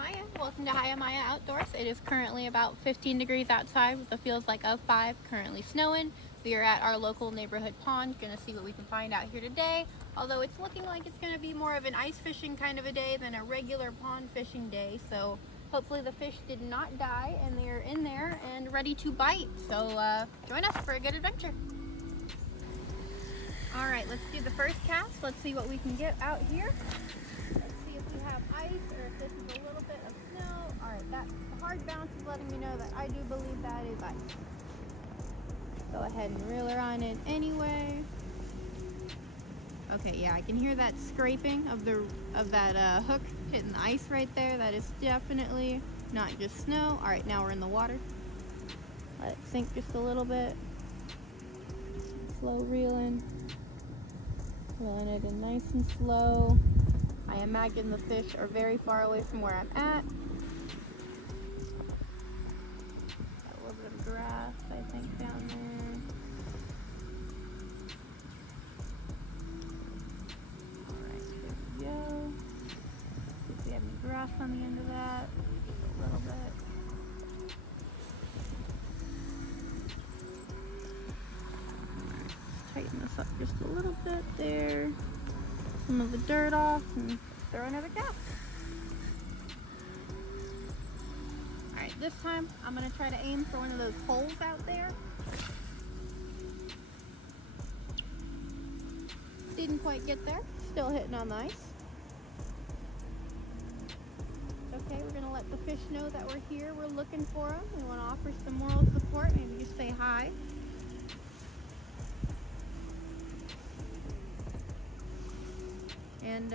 Maya. Welcome to Hiya Maya Outdoors. It is currently about 15 degrees outside with a feels like of 5, currently snowing. We are at our local neighborhood pond, gonna see what we can find out here today. Although it's looking like it's gonna be more of an ice fishing kind of a day than a regular pond fishing day. So hopefully the fish did not die and they're in there and ready to bite. So join us for a good adventure. All right, let's do the first cast. Let's see what we can get out here. Let's see if we have ice or if this is a little bit of snow. All right, that hard bounce is letting me know that I do believe that is ice. Go ahead and reel her on in anyway. Okay, yeah, I can hear that scraping of that hook hitting the ice right there. That is definitely not just snow. All right, now we're in the water. Let it sink just a little bit. Slow reeling. Reeling it in nice and slow. I imagine the fish are very far away from where I'm at. Got a little bit of grass, I think, down there. Alright, here we go. See if we have any grass on the end of that. Just a little bit. Tighten this up just a little bit there. Some of the dirt off and throw another cast. Alright, this time I'm going to try to aim for one of those holes out there. Didn't quite get there. Still hitting on the ice. Okay, we're going to let the fish know that we're here. We're looking for them. We want to offer some moral support. Maybe just say hi. And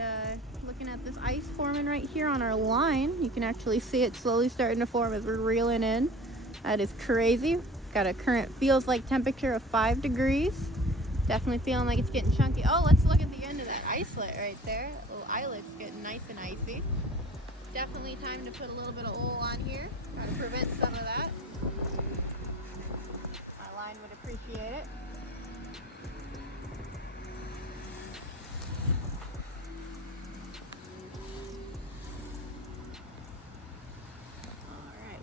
looking at this ice forming right here on our line, you can actually see it slowly starting to form as we're reeling in. That is crazy. Got a current feels like temperature of 5 degrees. Definitely feeling like it's getting chunky. Oh, let's look at the end of that icelet right there. That little eyelet's getting nice and icy. Definitely time to put a little bit of oil on here. Try to prevent some of that. My line would appreciate it.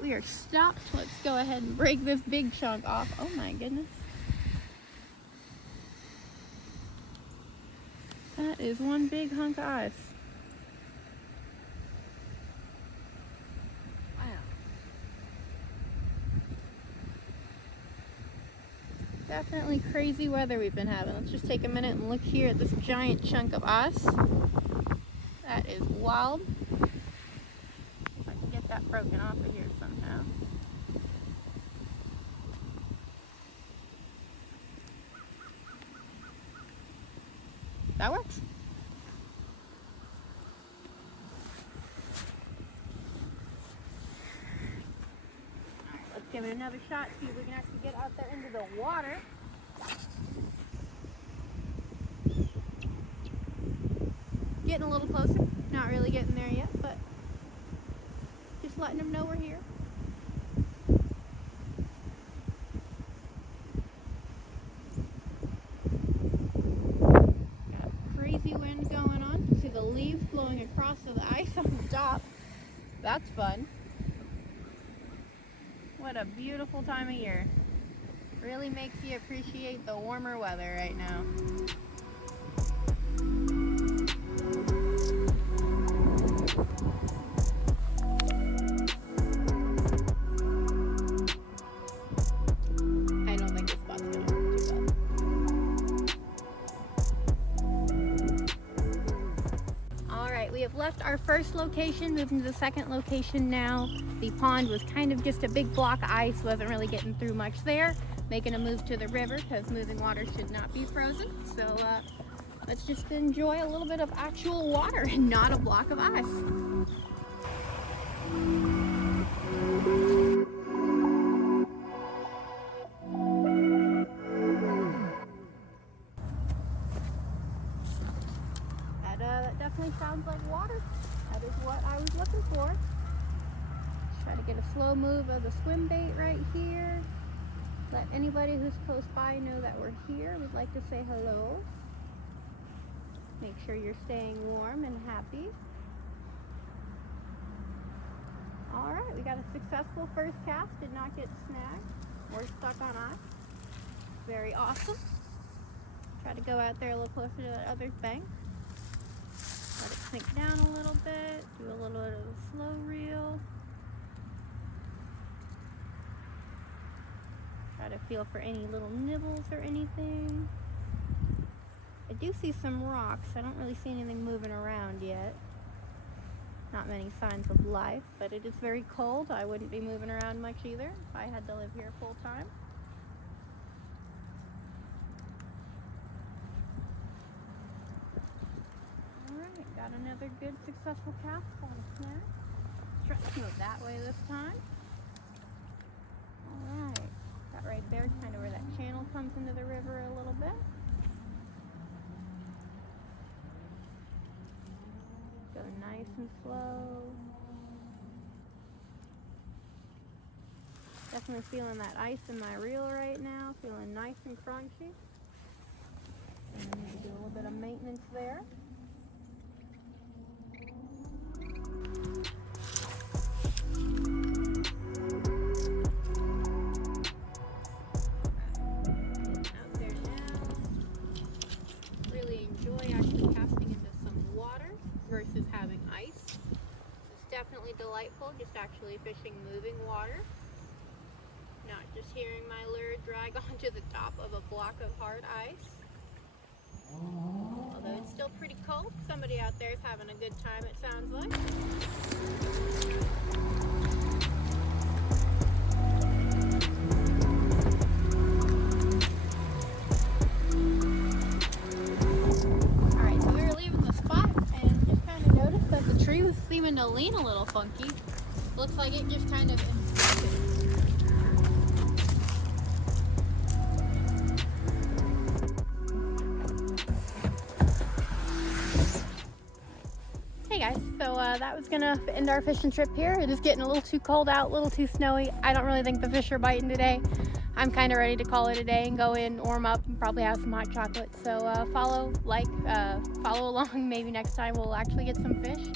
We are stopped. Let's go ahead and break this big chunk off. Oh my goodness. That is one big hunk of ice. Wow. Definitely crazy weather we've been having. Let's just take a minute and look here at this giant chunk of ice. That is wild. If I can get that broken off of here somehow. That works. Alright, let's give it another shot, see if we can actually get out there into the water. Getting a little closer. Not really getting there yet, but just letting them know we're here. Got a crazy wind going on. You see the leaves blowing across to the ice on the top. That's fun. What a beautiful time of year. Really makes you appreciate the warmer weather right now. I don't think this spot's gonna work too well. Alright, we have left our first location, moving to the second location now. The pond was kind of just a big block of ice, wasn't really getting through much there. Making a move to the river because moving water should not be frozen. So let's just enjoy a little bit of actual water and not a block of ice. That definitely sounds like water. That is what I was looking for. Try to get a slow move of the swim bait right here. Let anybody who's close by know that we're here. We'd like to say hello. Make sure you're staying warm and happy. got a successful first cast, did not get snagged or stuck on ice. Very awesome. Try to go out there a little closer to that other bank. Let it sink down a little bit, do a little bit of a slow reel. Try to feel for any little nibbles or anything. I do see some rocks. I don't really see anything moving around yet. Not many signs of life, but it is very cold. I wouldn't be moving around much either if I had to live here full time. Alright, got another good successful cast on a snag. Try to go that way this time. Alright, that right there, kind of where that channel comes into the river a little bit. Go nice and slow. Definitely feeling that ice in my reel right now. Feeling nice and crunchy. And I need to do a little bit of maintenance there. Getting out there now. Really enjoy actually casting into some water versus having ice. It's definitely delightful just actually fishing moving water, not just hearing my lure drag onto the top of a block of hard ice. Although it's still pretty cold, somebody out there is having a good time, it sounds like. Tree was seeming to lean a little funky. Looks like it just kind of imploded. Hey guys, so that was gonna end our fishing trip here. It is getting a little too cold out, a little too snowy. I don't really think the fish are biting today. I'm kind of ready to call it a day and go in, warm up, and probably have some hot chocolate. So follow along. Maybe next time we'll actually get some fish.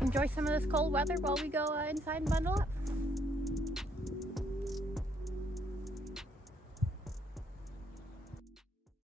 Enjoy some of this cold weather while we go inside and bundle up.